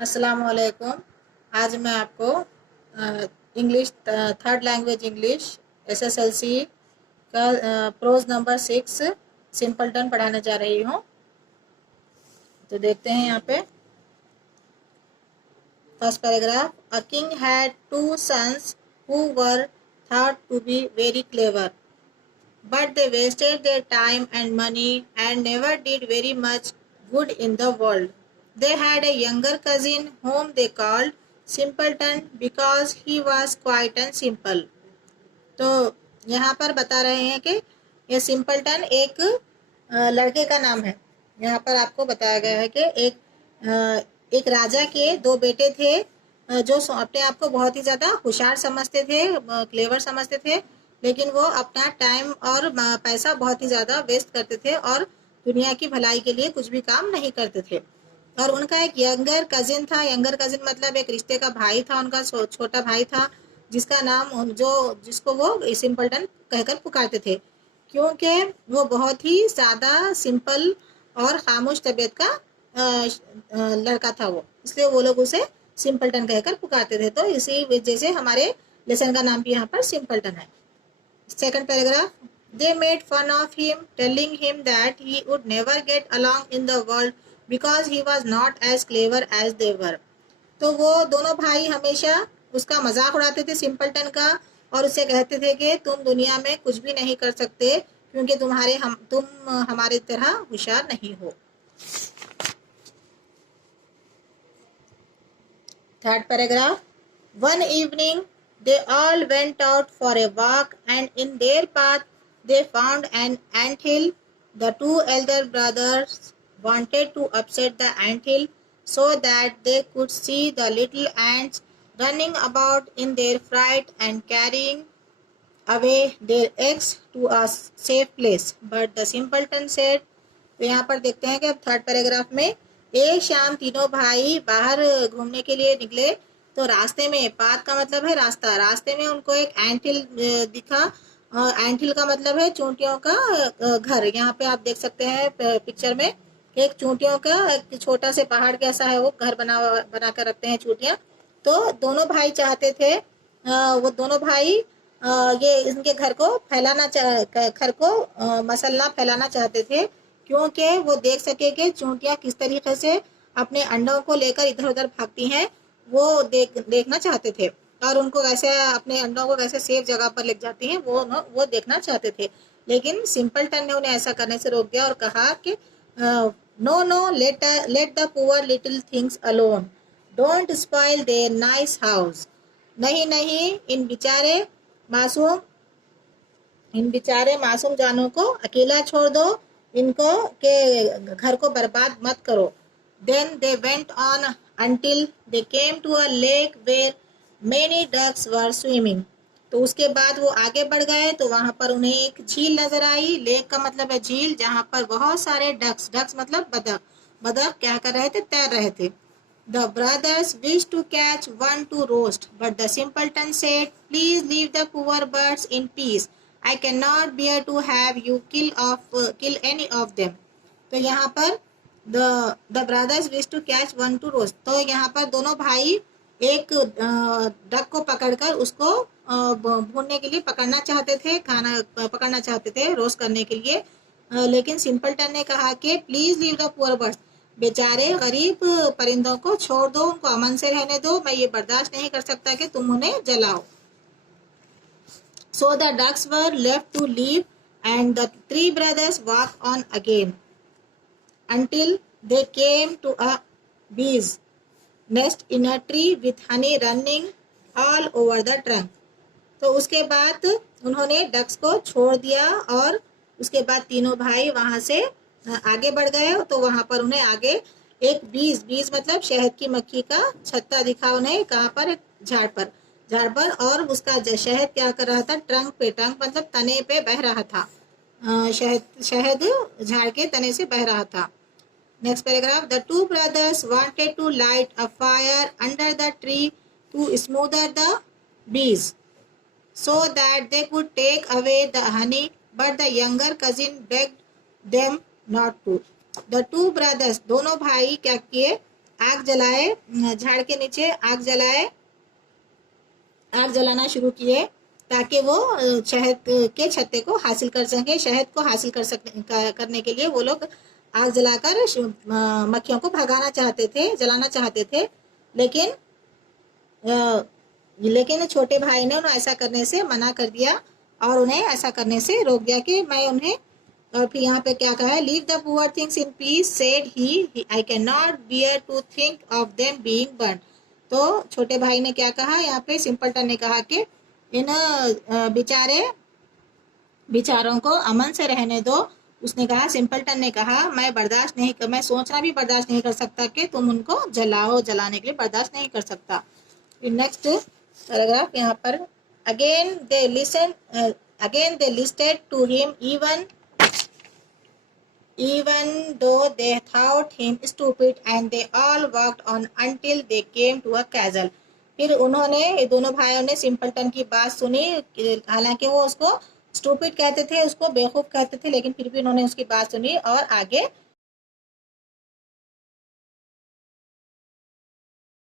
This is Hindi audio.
अस्सलाम वालेकुम। आज मैं आपको English third language English SSLC का प्रोज नंबर 6 सिंपलटन पढ़ाने जा रही हूँ। तो देखते हैं यहाँ पे first paragraph. A king had 2 sons who were thought to be very clever, but they wasted their time and money and never did very much good in the world. They had a younger cousin whom they called Simpleton because he was quiet and simple. तो यहाँ पर बता रहे हैं कि ये सिंपलटन एक लड़के का नाम है। यहाँ पर आपको बताया गया है कि एक राजा के 2 बेटे थे जो अपने आप को बहुत ही ज़्यादा होशियार समझते थे, क्लेवर समझते थे, लेकिन वो अपना टाइम और पैसा बहुत ही ज़्यादा वेस्ट करते थे और दुनिया की भलाई के लिए कुछ भी काम नहीं करते थे। और उनका एक यंगर कजिन था। यंगर कजिन मतलब एक रिश्ते का भाई था, उनका छोटा भाई था, जिसका नाम जिसको वो सिंपलटन कहकर पुकारते थे, क्योंकि वो बहुत ही ज़्यादा सिंपल और खामोश तबीयत का लड़का था वो, इसलिए वो लोग उसे सिंपलटन कहकर पुकारते थे। तो इसी वजह से हमारे लेसन का नाम भी यहाँ पर सिंपलटन है। Second paragraph. They made fun of him, telling him that he would never get along in the world because he was not as clever as they were. तो वो दोनों भाई हमेशा उसका मजाक उड़ाते थे सिंपलटन का, और उससे कहते थे कि तुम दुनिया में कुछ भी नहीं कर सकते क्योंकि तुम हमारी तरह होशियार नहीं हो। Third paragraph. One evening they all went out for a walk, and in their path they found an anthill. The 2 elder brothers wanted to upset the anthill so that they could see the little ants running about in their fright and carrying away their eggs to a safe place. But the simpleton said, तो यहाँ पर देखते हैं कि अब थर्ड पैराग्राफ में, एक शाम तीनों भाई बाहर घूमने के लिए निकले, तो रास्ते में, पाथ का मतलब है रास्ता, रास्ते में उनको एक एंटिल दिखा। एंटिल का मतलब है चूंटियों का घर। यहाँ पे आप देख सकते हैं पिक्चर में एक चूंटियों का एक छोटा से पहाड़ कैसा है, वो घर बना कर रखते हैं चूंटियां। तो दोनों भाई चाहते थे, वो दोनों भाई ये इनके घर को मसलना फैलाना चाहते थे, क्योंकि वो देख सके कि चूंटियां किस तरीके से अपने अंडों को लेकर इधर उधर भागती हैं, वो देखना चाहते थे, और उनको कैसे अपने अंडों को कैसे सेफ जगह पर ले जाती हैं वो देखना चाहते थे। लेकिन सिंपलटन ने उन्हें ऐसा करने से रोक दिया और कहा कि no no, let the poor little things alone, don't spoil their nice house. नहीं नहीं, इन बिचारे मासूम जानों को अकेला छोड़ दो, इनको के घर को बर्बाद मत करो। Then they went on until they came to a lake where many ducks were swimming. तो उसके बाद वो आगे बढ़ गए तो वहां पर उन्हें एक झील नजर आई। लेक का मतलब है झील, जहां पर बहुत सारे डक्स मतलब बतख क्या कर रहे थे, तैर रहे थे। The brothers wished to catch one to roast, but the simpleton said, "Please leave the poor birds in peace. I cannot bear to have you kill any of them." तो यहाँ पर the brothers wish to catch one to roast, तो यहाँ पर दोनों भाई एक डक को पकड़कर उसको भूनने के लिए पकड़ना चाहते थे, खाना पकड़ना चाहते थे रोस्ट करने के लिए। लेकिन सिंपलटन ने कहा कि please leave the poor birds, बेचारे गरीब परिंदों को छोड़ दो, उनको अमन से रहने दो, मैं ये बर्दाश्त नहीं कर सकता कि तुम उन्हें जलाओ। So the ducks were left to live, and the 3 brothers walked on again until they came to a bee's nest in a tree with honey running all over the trunk. तो उसके बाद उन्होंने डक्स को छोड़ दिया और उसके बाद तीनों भाई वहां से आगे बढ़ गए। तो वहां पर उन्हें आगे एक बीज मतलब शहद की मक्खी का छत्ता दिखा उन्हें, कहाँ पर, झाड़ पर, और उसका शहद क्या कर रहा था, ट्रंक मतलब तने पे बह रहा था, शहद झाड़ के तने से बह रहा था। Next paragraph. The 2 brothers wanted to light a fire under the tree to smother the bees, so that they could take away the honey, but the younger cousin begged them not to. The 2 brothers, दोनों भाई क्या किए, आग जलाए, झाड़ के नीचे आग जलाए, आग जलाना शुरू किए ताकि वो शहद के छत्ते को हासिल कर सके। शहद को हासिल करने के लिए वो लोग आग जलाकर मक्खियों को भगाना चाहते थे, जलाना चाहते थे। लेकिन लेकिन छोटे भाई ने उन्हें ऐसा करने से मना कर दिया और उन्हें ऐसा करने से रोक दिया कि मैं उन्हें। और फिर यहाँ पे क्या कहा है, leave the poor things in peace said he, I can not bear to think of them being burn. तो छोटे भाई ने क्या कहा यहाँ पे, सिंपलटन ने कहा कि इन बिचारों को अमन से रहने दो। उसने कहा, सिंपलटन ने कहा, मैं सोचना भी बर्दाश्त नहीं कर सकता कि तुम उनको जलाओ, जलाने के लिए बर्दाश्त नहीं कर सकता। नेक्स्ट पैराग्राफ यहाँ पर, again they listed to him even though they thought him stupid, and they all walked on until they came to a castle। फिर उन्होंने, दोनों भाइयों ने सिंपलटन की बात सुनी, हालांकि वो उसको स्टूपिड कहते थे, उसको बेवकूफ कहते थे, लेकिन फिर भी उन्होंने उसकी बात सुनी और आगे